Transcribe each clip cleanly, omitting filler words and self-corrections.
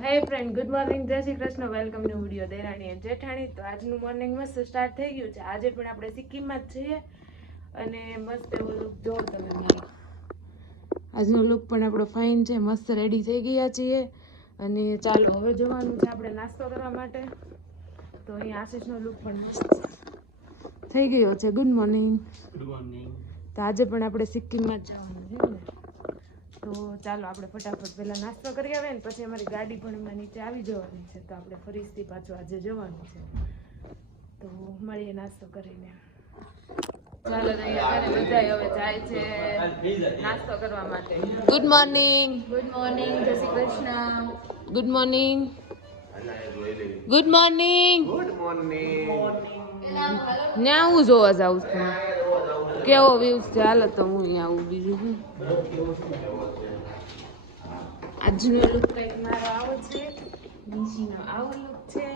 હે friend, good morning, Jai Shri Krishna, welcome to video દેરાણી and જેઠાણી. તો આજનું મોર્નિંગ મસ્ત સ્ટાર્ટ થઈ ગયું છે. આજે પણ આપણે સિક્કિમમાં જ છીએ અને મસ્ત એવો લુક જોવો તમે મારો. આજનો લુક પણ આપણો ફાઇન છે, મસ્ત રેડી થઈ ગયા છીએ અને ચાલો હવે જવાનું છે આપણે નાસ્તો કરવા માટે. તો અહીં આશીષનો લુક પણ મસ્ત થઈ ગયો છે. Good morning. Good morning. તો આજે પણ આપણે સિક્કિમમાં જ જવાનું છે ને, તો ચાલો આપણે ફટાફટ પહેલા નાસ્તો કરી આવે ને પછી અમારી ગાડી પણ હમણાં નીચે આવી જવાની છે. તો આપણે ફરીથી પાછું આજે જવાનું છે, તો મળીએ નાસ્તો કરીને. ચાલો બધા હવે જાય છે નાસ્તો કરવા માટે. Good morning. Good morning. Jai Shri Krishna. Good morning. Good morning. Good morning. ન્યા હું જોવા જાઉં છું કેવો વ્યૂઝ છે. હાલો તો હું અહીંયા આવું. બીજું શું આજનો લુક કંઈક મારો આવો છે, નીચીનો આવો લુક છે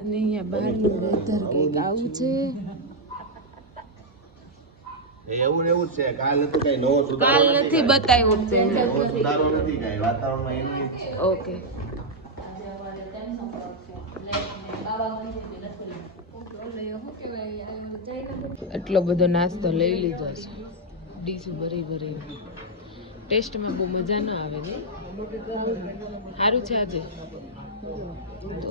અને અહીંયા બહારનું વેધર કંઈક આવું છે. એવું છે. કાલ નથી કઈ નવો સુધારો, કાલ નથી બતાવ્યું છે. નવો સુધારો નથી કઈ વાતાવરણમાં એનું ઓકે. એટલો બધો નાસ્તો લઈ લીધો છે, ડીશું ભરી ભરી. ટેસ્ટમાં બહુ મજા ન આવે ને. સારું છે આજે તો.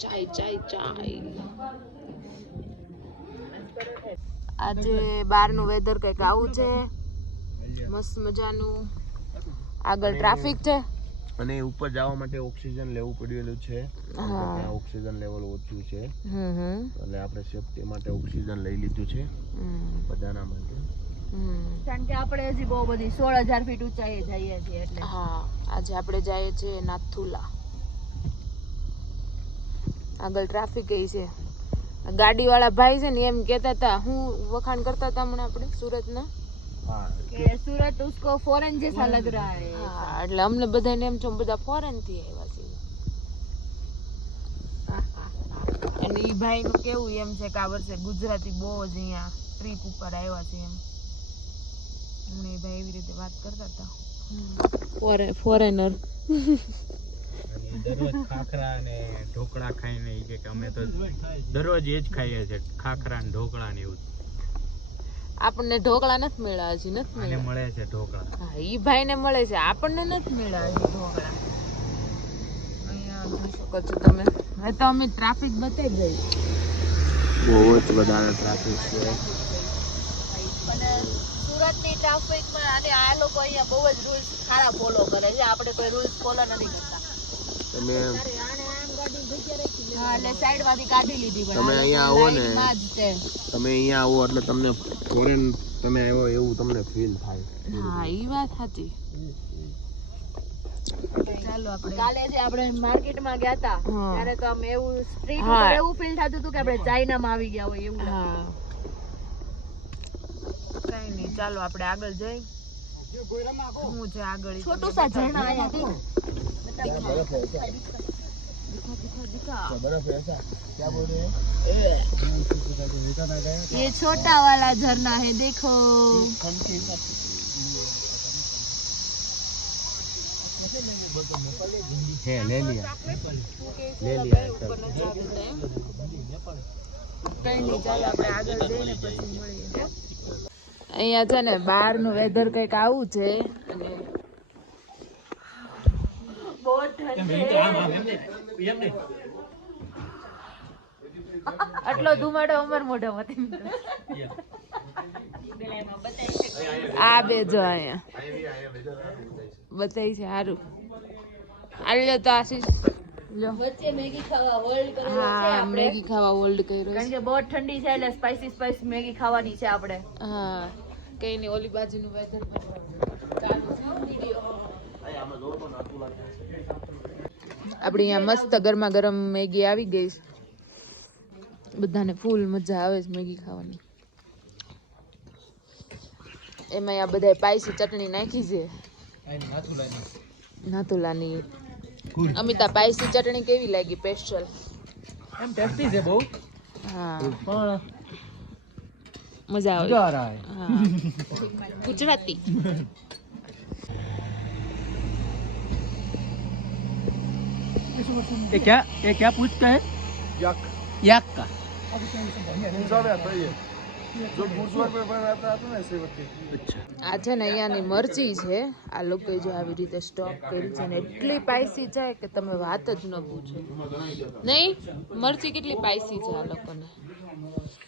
ચાય ચાય ચાય. આજે બહારનું વેધર કંઈક આવું છે, મસ્ત મજાનું. આગળ ટ્રાફિક છે અને ઉપર જવા માટે ઓક્સિજન લેવું પડેલું છે. ત્યાં ઓક્સિજન લેવલ ઓછું છે એટલે આપણે સેફટી માટે ઓક્સિજન લઈ લીધું છે બધાના માટે. કારણ કે આપણે હજી બહુ બધી 16,000 ફીટ ઊંચાઈએ જઈએ છીએ એટલે. હા, આજે આપણે જઈએ છીએ નાથુલા. આગળ ટ્રાફિક એ છે. ગાડીવાળા ભાઈ છે ને એમ કહેતા હતા, હું વખાણ કરતા હતા હમણાં આપણે સુરતના, કે સુરત ઉસકો ફોરેન જैसा लग रहा है. હા, એટલે અમને બધાને એમ છે બધા ફોરેન થી આવ્યા છે. અને ઈ ભાઈ નું કેવું એમ છે કે આ વર્ષે ગુજરાતી બહુ જ અહીંયા ટ્રીપ ઉપર આવ્યા છે એમ. મને ભાઈ એવી રીતે વાત કરતા હતા, ફોરેનર. દરરોજ ખાખરા અને ઢોકળા ખાઈને ઈ કે અમે તો દરરોજ એ જ ખાઈએ છીએ, ખાખરા ને ઢોકળા ને એવું. આપણને ઢોકળા નથી મળ્યા, હજી નથી મળ્યા. મળે છે ઢોકળા. હા, ઈ ભાઈ ને મળે છે, આપણને નથી મળ્યા હજી ઢોકળા. અહીંયા જોઈ શકો છો તમે. હવે તો અમે ટ્રાફિક બતાવી ગઈ, બહુ જ વધારે ટ્રાફિક છે. અને સુરતની ટ્રાફિકમાં અને આ લોકો અહીંયા બહુ જ રૂલ્સ ખારા ફોલો કરે છે. આપણે કોઈ રૂલ્સ ફોલો નથી કરતા. તમે હા, એટલે સાઈડ માંથી કાઢી લીધી. પણ તમે અહીંયા આવો ને, લાઈનમાં જ છે. તમે અહીંયા આવો એટલે તમને ફોરેન તમે આવ્યો એવું તમને ફીલ થાય. હા ઈ વાત સાચી. ચાલો આપણે કાલે જે આપણે માર્કેટમાં ગયા હતા હા. ત્યારે તો આમ એવું સ્ટ્રીટ હા. ઉપર એવું ફીલ થતું હતું કે આપણે ચાઇનામાં આવી ગયા હોય એવું. હા, કઈ નહીં, ચાલો આપણે આગળ જઈ. હું છે આગળ છોટું સા ઝરણા આયા થी. ये छोटा वाला झरना है, देखो. હે લે લિયા કઈ નહીં, ચાલો આપણે આગળ જઈને પછી મળીએ. અહીંયા છે ને બહારનું વેધર કંઈક આવું છે અને બહુ ઠંડ. આટલો ધુમાડો અમાર મોઢામાંથી નીકળે. આ બે જો અહીંયા બતાવી છે સારું. આલ્યો તો આશીષ લ્યો. વચ્ચે મેગી ખાવા હોલ્ડ કર્યો છે હા, આપણે. મેગી ખાવા હોલ્ડ કર્યો કારણ છે. કે બહુ ઠંડી છે એટલે સ્પાઈસી મેગી ખાવાની છે આપણે. હા, કઈ નહીં, ઓલી બાજુનું વેધર ચાલુ છે વિડિયો. આપણી અહીંયા મસ્ત ગરમા ગરમ મેગી આવી ગઈ છે. બધાને ફૂલ મજા આવે છે મેગી ખાવાની. એમાં આ બધા સ્પાઈસી ચટણી નાખી છે નાથુલાની. અમિતા, સ્પાઈસી ચટણી કેવી લાગી? સ્પેશિયલ એમ ટેસ્ટી છે બહુ. હા, પણ મજા આવે. હા, ગુજરાતી. ये क्या पूछता है yak याक का સમજાવ્યા તો એ જો ગુરુદ્વાર પર બનાવતા હતા ને સેવતી अच्छा આ છે ને અહીંયાની મરચી છે. આ લોકોએ જો આવી રીતે સ્ટોક કરી છે ને એટલી પાયસી છે કે તમે વાત જ ન પૂછો. નહીં મરચી કેટલી પાયસી છે આ લોકોને.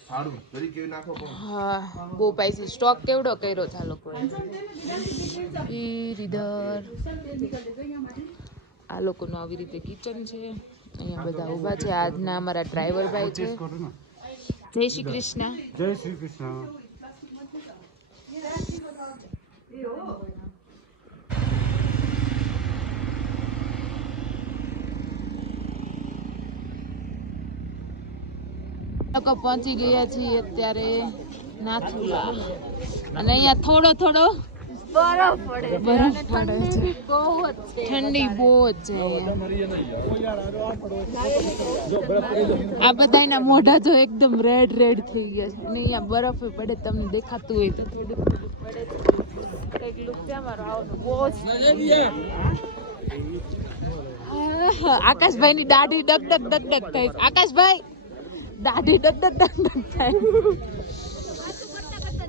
સારું તરી કેવી નાખો પણ હા બહુ પાયસી સ્ટોક કેવડો કર્યો છે આ લોકોએ. ઈધર આ લોકોનું આવી રીતે કિચન છે. અહીંયા બધા ઊભા છે. આજના અમારા ડ્રાઈવર ભાઈ છે. જય શ્રી કૃષ્ણ. जय श्री कृष्ण લોકો પહોંચી ગયા છીએ અત્યારે નાથુલા અને અહીંયા થોડો થોડો બરફ પડે બરફ પડે છે. બહુ જ છે ઠંડી બહુ જ છે આ બધાના મોઢા જો એકદમ રેડ રેડ થઈ ગયા છે અને અહીંયા બરફ પડે તમને દેખાતું હોય તો થોડું થોડું પડે છે. કઈક લુક છે અમારો આવવાનો બહુ જ આકાશભાઈ ની દાઢી ડગ ડગ ડગ ડગ થાય છે. આકાશભાઈ દાઢી ડગ ડગ ડગ ડગ થાય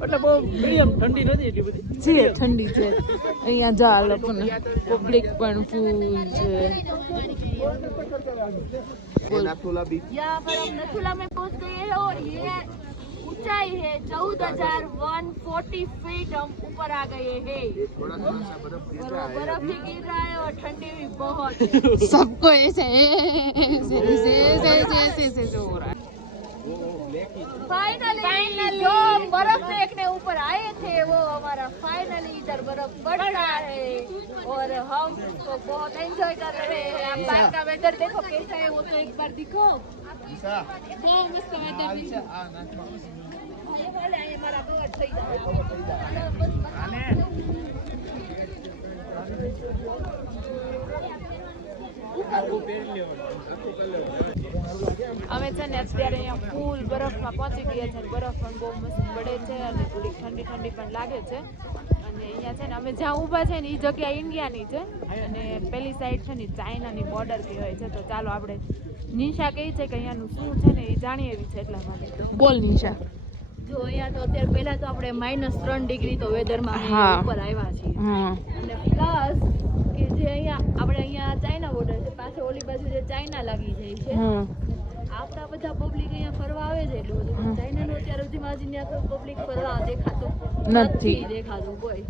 એટલે બહુ મીડિયમ ઠંડી નથી એટલી બધી છે. ઠંડી છે અહીંયા જો આ લોકોને પબ્લિક પણ ફૂલ છે. નાથુલા બી यहाँ पर हम नथुला में पहुंच गए हैं और ये ऊंचाई है 14,140 फीट हम ऊपर आ गए हैं થોડા થોડા સા બરફ गिर रहा है बर्फ भी गिर रहा है और ठंडी भी बहुत है सबको ऐसे हो रहा है. फाइनली जो हम बर्फ देखने ऊपर आए थे वो हमारा फाइनली इधर बर्फ पड़ रहा है और हम उसको बहुत एंजॉय कर रहे हैं. आप बाहर का वेदर देखो कैसा है वो तो एक बार दिखो. बहुत मस्त वेदर है. ये बोले ये हमारा बहुत सही था. અમે છે ને અત્યારે અહીંયા ફૂલ બરફમાં પહોંચી ગયા છે. બરફ પણ બહુ મસ્ત પડે છે અને થોડીક ઠંડી ઠંડી પણ લાગે છે. અને અહીંયા છે ને અમે જ્યાં ઊભા છે ને એ જગ્યા ઇન્ડિયાની છે અને પેલી સાઈડ છે ને ચાઇનાની બોર્ડર કહેવાય છે. તો ચાલો આપણે નિશા કહે છે કે અહીંયાનું શું છે ને એ જાણીએ એવી છે એટલા માટે. બોલ નિશા. જો અહીંયા તો અત્યારે પહેલા તો આપણે -3 ડિગ્રી તો વેધરમાં હા. ઉપર આવ્યા છીએ હા અને પ્લસ કે જે અહીંયા ચાઇના બોર્ડર છે પાછળ ઓલી બાજુ જે ચાઇના લાગી જાય છે આપણા બધા પબ્લિક અહીંયા ફરવા આવે છે એટલું બધું ચાઇનાનું અત્યારે સુધીમાં હજી ત્યાં કોઈ પબ્લિક ફરવા દેખાતું નથી. દેખાતું કોઈ.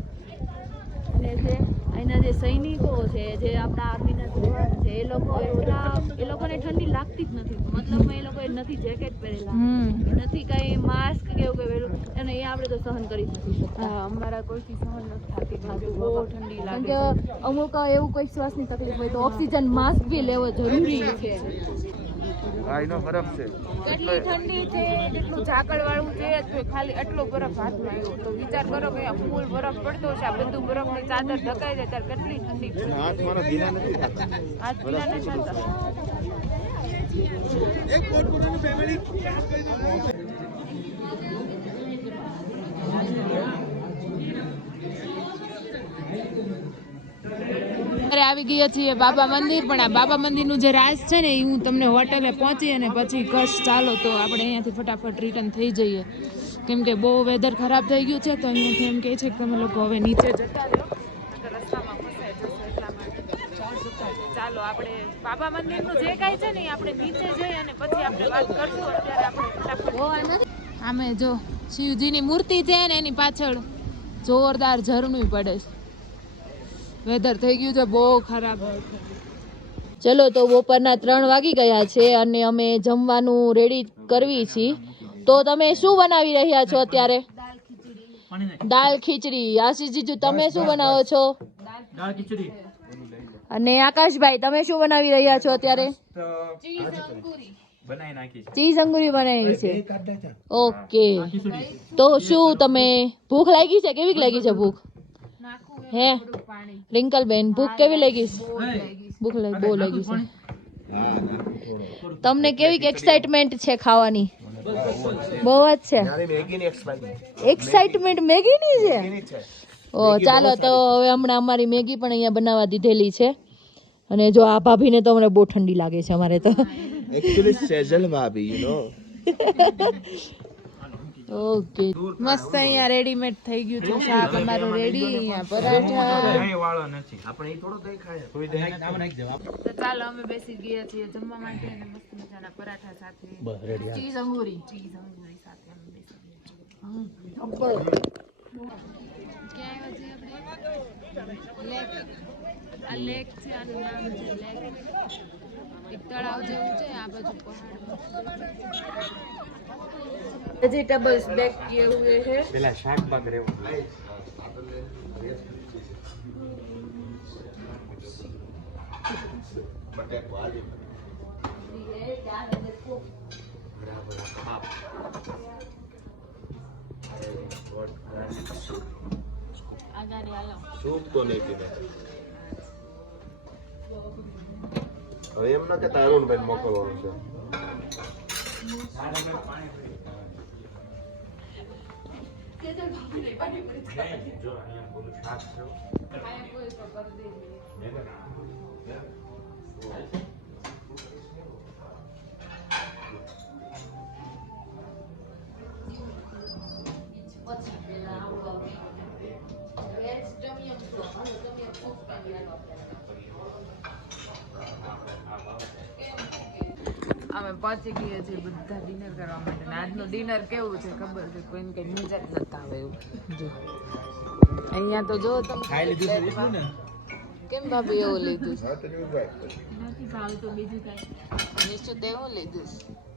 અને જે અહીંના જે સૈનિકો છે જે આપણા આર્મીના જવાન છે એ લોકોને ઠંડી લાગતી જ નથી. મતલબમાં એ લોકોએ નથી જેકેટ પહેરેલા નથી કઈ માસ્ક કે એવું કઈ પહેરેલું અને એ આપણે તો સહન કરી જ નથી શકતા. અમારા કોઈથી સહન નથી થતી. બહુ ઠંડી કારણ લાગે કે અમુક એવું કોઈ શ્વાસની તકલીફ હોય તો ઓક્સિજન માસ્ક બી લેવો જરૂરી છે. આ એનો બરફ છે કેટલી ઠંડી છે જેટલું ઝાકળ વાળું છે તો ખાલી એટલો બરફ હાથમાં આવ્યો તો વિચાર કરો કે અહીંયા ફૂલ બરફ પડતો છે. આ બધું બરફની ચાદર ઢકાઈ જાય ત્યારે કેટલી ઠંડી છે. હાથ મારા ભીના નથી થતા હાથ પીલા નથી થતા. આવી ગયા છીએ બાબા મંદિર. પણ આ બાબા મંદિરનું જે રાજ છે ને એ હું તમને હોટેલે પહોંચી અને પછી કચ્છ ચાલો તો આપણે અહીંયાથી ફટાફટ રિટર્ન થઈ જઈએ કેમ કે બહુ વેધર ખરાબ થઈ ગયું છે. તો અહીંયાથી એમ કહે છે કે તમે લોકો હવે નીચે જતા રહો રસ્તામાં ફસાઈ જશો એટલા માટે. ચાલો આપણે બાબા મંદિરનું જે કાંઈ છે ને એ આપણે નીચે જઈએ અને પછી આપણે વાત કરશું. અત્યારે આપણે ફટાફટ આમે જો શિવજીની મૂર્તિ છે ને એની પાછળ જોરદાર ઝરણું પડે છે. વેધર થઈ ગયું છે બહુ ખરાબ. ચલો તો બપોરના 3 વાગી ગયા છે અને અમે જમવાનું રેડી કરવી છીએ. તો તમે શું બનાવી રહ્યા છો અત્યારે? દાળ ખીચડી. આશીષ જીજુ તમે શું બનાવો છો? દાળ ખીચડી. અને આકાશભાઈ તમે શું બનાવી રહ્યા છો અત્યારે? બનાવી નાખી ચીઝ અંગુરી બનાવી છે. ઓકે તો શું તમે ભૂખ લાગી છે? કેવી લાગી છે ભૂખ? હે રિંકલ બેન ભૂખ કેવી લાગી? ભૂખ લાગી બહુ લાગી છે. તમને કેવી એક્સાઇટમેન્ટ છે ખાવાની? બહુ જ છે એક્સાઇટમેન્ટ મેગીની છે. ઓ ચાલો તો હવે હમણાં અમારી મેગી પણ અહીંયા બનાવવા દીધેલી છે અને જો આ ભાભીને તો મને બહુ ઠંડી લાગે છે અમારે તો Actually, Sejal Bhabhi, you know. Okay મસ્ત અહીંયા રેડીમેડ થઈ ગયું છે શાક અમારું રેડી અહીંયા પરાઠા દહીં વાળો નથી આપણે એ થોડો દહીં ખાય. કોઈ દહીં તો ચાલો અમે બેસી ગયા છીએ જમવા માટે અને મસ્ત મજાના પરાઠા સાથે ચીઝ અંગૂરી સાથે અમે બેસી ગયા ક્યાં આવ્યા છીએ આપણે આ લેક છે આનું નામ છે લેક એક તળાવ જેવું છે આ બાજુ પહાડ વેજીટેબલ્સ બેક किए हुए हैं પેલા શાકભાગ રેવું સૂપ તો નહીં પીને. હવે એમ ના કે તારુણભાઈ મોકલવાનું છે. અમે પહોંચી ગયા છીએ બધા ડિનર કરવા માટે અને આજનું ડિનર કેવું છે ખબર છે કોઈને કઈ મજા જ નથી આવે એવું જો અહીંયા તો જો તમે ખાઈ લીધું ને કેમ ભાભી એવું લીધું નથી ભાવતું બીજું કાંઈ નિશ્ચિત એવું લીધું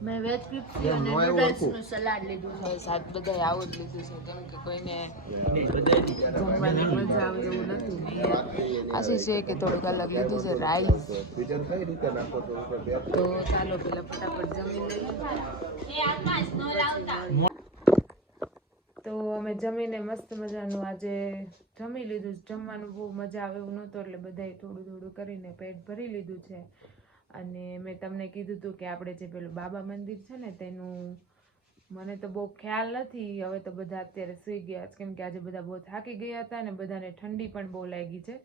મેં વેજ ક્રિસ્પી અને નૂડલ્સનું સલાડ લીધું છે સાત બધાય આવું જ લીધું છે કેમ કે કોઈને જમવાની મજા આવે એવું નથી ને આશી છે કે થોડુંક અલગ લીધું છે રાઈસ તો ચાલો પેલા ફટાફટ જમી લઈએ તો અમે જમીને મસ્ત મજાનું આજે જમી લીધું જમવાનું બહુ મજા આવે એવું નહોતું એટલે બધાએ થોડું થોડું કરીને પેટ ભરી લીધું છે અને મેં તમને કીધું હતું કે આપણે જે પેલું બાબા મંદિર છે ને તેનું મને તો બહુ ખ્યાલ નથી હવે તો બધા અત્યારે સૂઈ ગયા કેમ કે આજે બધા બહુ થાકી ગયા હતા અને બધાને ઠંડી પણ બહુ લાગી છે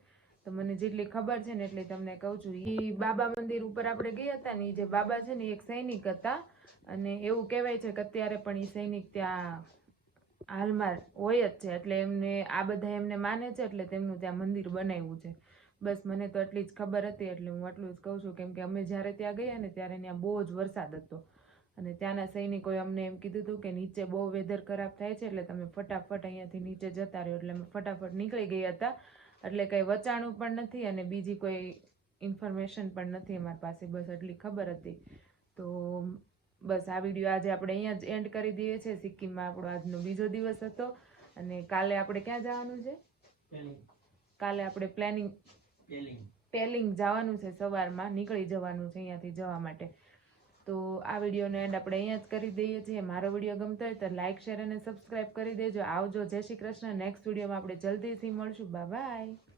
તો મને જેટલી ખબર છે ને એટલી તમને કહું છું એ બાબા મંદિર ઉપર આપણે ગયા હતા ને એ જે બાબા છે ને એક સૈનિક હતા અને એવું કહેવાય છે કે અત્યારે પણ એ સૈનિક ત્યાં હાલમાં હોય જ છે એટલે એમને આ બધા એમને માને છે એટલે તેમનું ત્યાં મંદિર બનાવ્યું છે બસ મને તો એટલી જ ખબર હતી એટલે હું એટલું જ કહું છું કેમ કે અમે જ્યારે ત્યાં ગયા ને ત્યારે ત્યાં બહુ જ વરસાદ હતો અને ત્યાંના સૈનિકોએ અમને એમ કીધું હતું કે નીચે બહુ વેધર ખરાબ થાય છે એટલે તમે ફટાફટ અહીંયાથી નીચે જતા રહ્યો એટલે અમે ફટાફટ નીકળી ગયા હતા એટલે કંઈ વચાણું પણ નથી અને બીજી કોઈ ઇન્ફોર્મેશન પણ નથી અમારી પાસે બસ એટલી ખબર હતી તો બસ આ વિડીયો આજે આપણે અહીંયા જ એન્ડ કરી દઈએ છીએ સિક્કિમમાં આપણો આજનો બીજો દિવસ હતો અને કાલે આપણે ક્યાં જવાનું છે કાલે આપણે પેલિંગ જવાનું છે સવારમાં નીકળી જવાનું છે અહીંયાથી જવા માટે તો આ વિડીયોનો એન્ડ આપણે અહીંયા જ કરી દઈએ છીએ મારો વિડીયો ગમતો હોય તો લાઇક શેર અને સબસ્ક્રાઈબ કરી દેજો આવજો જય શ્રી કૃષ્ણ નેક્સ્ટ વિડીયોમાં આપણે જલ્દીથી મળશું બાય બાય